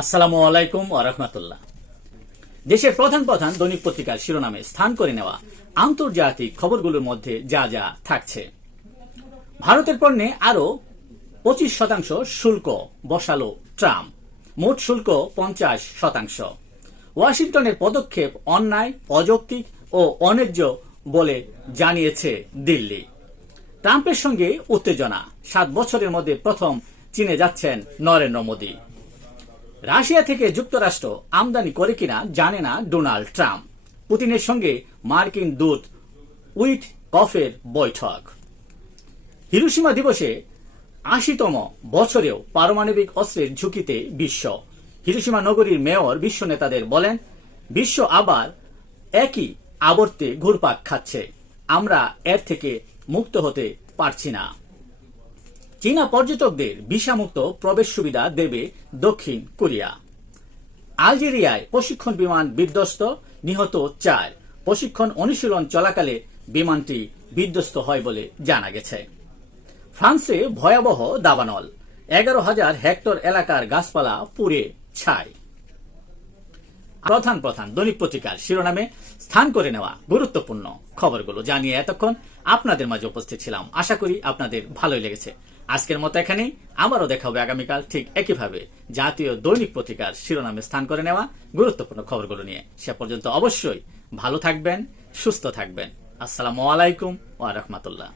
আসসালামু আলাইকুম ওয়া রাহমাতুল্লাহ। দেশের প্রধান প্রধান দৈনিক পত্রিকার শিরোনামে স্থান করে নেওয়া আন্তর্জাতিক খবরগুলোর মধ্যে যা যা থাকছে। ভারতের পণ্যে আরো 25% শুল্ক বসালো ট্রাম্প, মোট শুল্ক 50%। ওয়াশিংটনের পদক্ষেপ অন্যায়, অযৌক্তিক ও অন্যায্য বলে জানিয়েছে দিল্লি। ট্রাম্পের সঙ্গে উত্তেজনা, 7 বছরের মধ্যে প্রথম চীনে যাচ্ছেন নরেন্দ্র মোদী। রাশিয়া থেকে যুক্তরাষ্ট্র আমদানি করে কিনা জানে না ডোনাল্ড ট্রাম্প। পুতিনের সঙ্গে মার্কিন দূত উইটকফের বৈঠক। হিরোশিমা দিবসে 80তম বছরেও পারমাণবিক অস্ত্রের ঝুঁকিতে বিশ্ব। হিরোশিমা নগরীর মেয়র বিশ্ব নেতাদের বলেন, বিশ্ব আবার একই আবর্তে ঘুরপাক খাচ্ছে, আমরা এর থেকে মুক্ত হতে পারছি না। চীনা পর্যটকদের ভিসামুক্ত প্রবেশ সুবিধা দেবে দক্ষিণ কোরিয়া। আলজেরিয়ায় প্রশিক্ষণ বিমান বিধ্বস্ত, নিহত 4। প্রশিক্ষণ অনুশীলন চলাকালে বিমানটি বিধ্বস্ত হয় বলে জানা গেছে। ফ্রান্সে ভয়াবহ দাবানল, 11,000 হেক্টর এলাকার গাছপালা পুড়ে ছাই। প্রধান প্রধান দৈনিক পত্রিকার শিরোনামে স্থান করে নেওয়া গুরুত্বপূর্ণ খবরগুলো জানিয়ে এতক্ষণ আপনাদের মাঝে উপস্থিত ছিলাম। আশা করি আপনাদের ভালোই লেগেছে। আজকের মতো এখানেই, আবারও দেখা হবে আগামীকাল ঠিক একইভাবে জাতীয় দৈনিক পত্রিকার শিরোনামে স্থান করে নেওয়া গুরুত্বপূর্ণ খবরগুলো নিয়ে। সে পর্যন্ত অবশ্যই ভালো থাকবেন, সুস্থ থাকবেন। আসসালামু আলাইকুম ওয়া রাহমাতুল্লাহ।